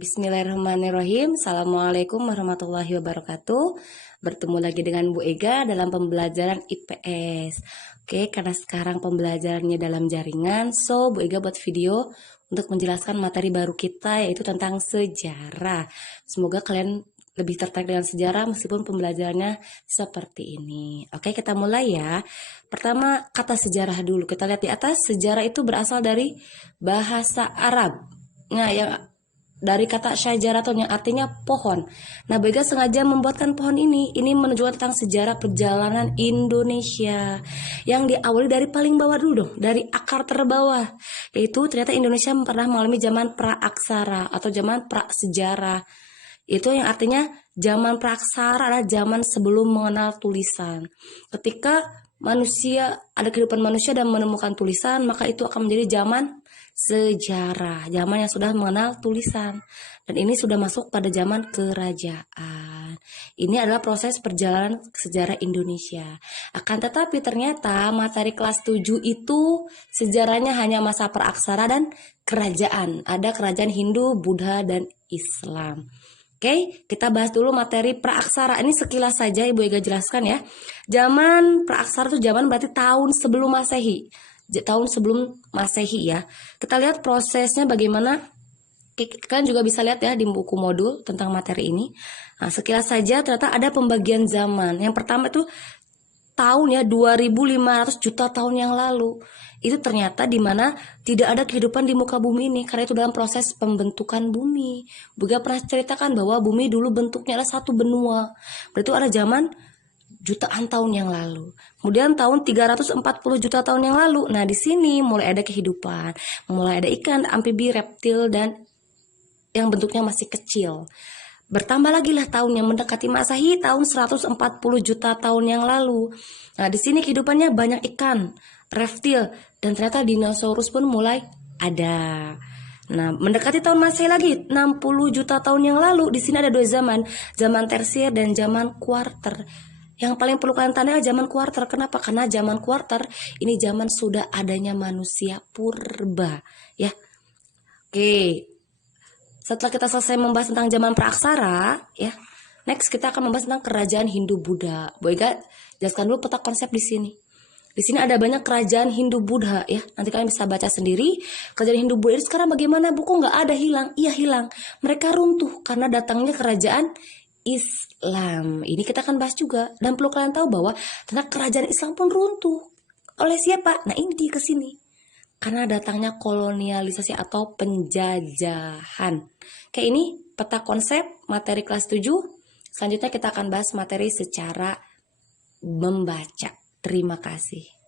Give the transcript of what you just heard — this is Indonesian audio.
Bismillahirrahmanirrahim. Assalamualaikum warahmatullahi wabarakatuh. Bertemu lagi dengan Bu Ega dalam pembelajaran IPS. Oke, karena sekarang pembelajarannya dalam jaringan, so Bu Ega buat video untuk menjelaskan materi baru kita, yaitu tentang sejarah. Semoga kalian lebih tertarik dengan sejarah meskipun pembelajarannya seperti ini. Oke, kita mulai ya. Pertama, kata sejarah dulu. Kita lihat di atas, sejarah itu berasal dari bahasa Arab. Nah, yang dari kata syajaratun yang artinya pohon. Nah, Bega sengaja membuatkan pohon ini menunjukkan tentang sejarah perjalanan Indonesia yang diawali dari paling bawah dulu dong, dari akar terbawah. Yaitu ternyata Indonesia pernah mengalami zaman praaksara atau zaman prasejarah. Itu yang artinya zaman praaksara adalah zaman sebelum mengenal tulisan. Ketika manusia ada kehidupan manusia dan menemukan tulisan, maka itu akan menjadi zaman sejarah, zaman yang sudah mengenal tulisan, dan ini sudah masuk pada zaman kerajaan. Ini adalah proses perjalanan sejarah Indonesia. Akan tetapi ternyata materi kelas 7 itu sejarahnya hanya masa praaksara dan kerajaan. Ada kerajaan Hindu, Buddha, dan Islam. Oke, kita bahas dulu materi praaksara. Ini sekilas saja Ibu Ega jelaskan ya. Zaman praaksara itu zaman berarti tahun sebelum Masehi. Tahun sebelum Masehi ya. Kita lihat prosesnya bagaimana. Kalian juga bisa lihat ya di buku modul tentang materi ini. Nah, sekilas saja ternyata ada pembagian zaman. Yang pertama itu tahun ya 2500 juta tahun yang lalu. Itu ternyata di mana tidak ada kehidupan di muka bumi ini karena itu dalam proses pembentukan bumi. Juga pernah ceritakan bahwa bumi dulu bentuknya adalah satu benua. Berarti ada zaman jutaan tahun yang lalu. Kemudian tahun 340 juta tahun yang lalu. Nah, di sini mulai ada kehidupan, mulai ada ikan, amfibi, reptil, dan yang bentuknya masih kecil. Bertambah lagi lah tahun yang mendekati Masehi, tahun 140 juta tahun yang lalu. Nah, di sini kehidupannya banyak ikan, reptil, dan ternyata dinosaurus pun mulai ada. Nah, mendekati tahun Masehi lagi, 60 juta tahun yang lalu, di sini ada dua zaman, zaman tersier dan zaman kuarter. Yang paling perlu kalian tanda adalah zaman kuarter. Kenapa? Karena zaman kuarter ini zaman sudah adanya manusia purba, ya. Oke. Setelah kita selesai membahas tentang zaman praaksara, ya. Next kita akan membahas tentang kerajaan Hindu-Buddha. Bu Ega jelaskan dulu peta konsep di sini. Di sini ada banyak kerajaan Hindu-Buddha ya. Nanti kalian bisa baca sendiri. Kerajaan Hindu-Buddha itu sekarang bagaimana? Buku nggak ada, hilang. Iya, hilang. Mereka runtuh karena datangnya kerajaan Islam. Ini kita akan bahas juga. Dan perlu kalian tahu bahwa tentang kerajaan Islam pun runtuh. Oleh siapa? Nah, ini ke sini. Karena datangnya kolonialisasi atau penjajahan. Kayak ini peta konsep materi kelas 7. Selanjutnya kita akan bahas materi secara membaca. Terima kasih.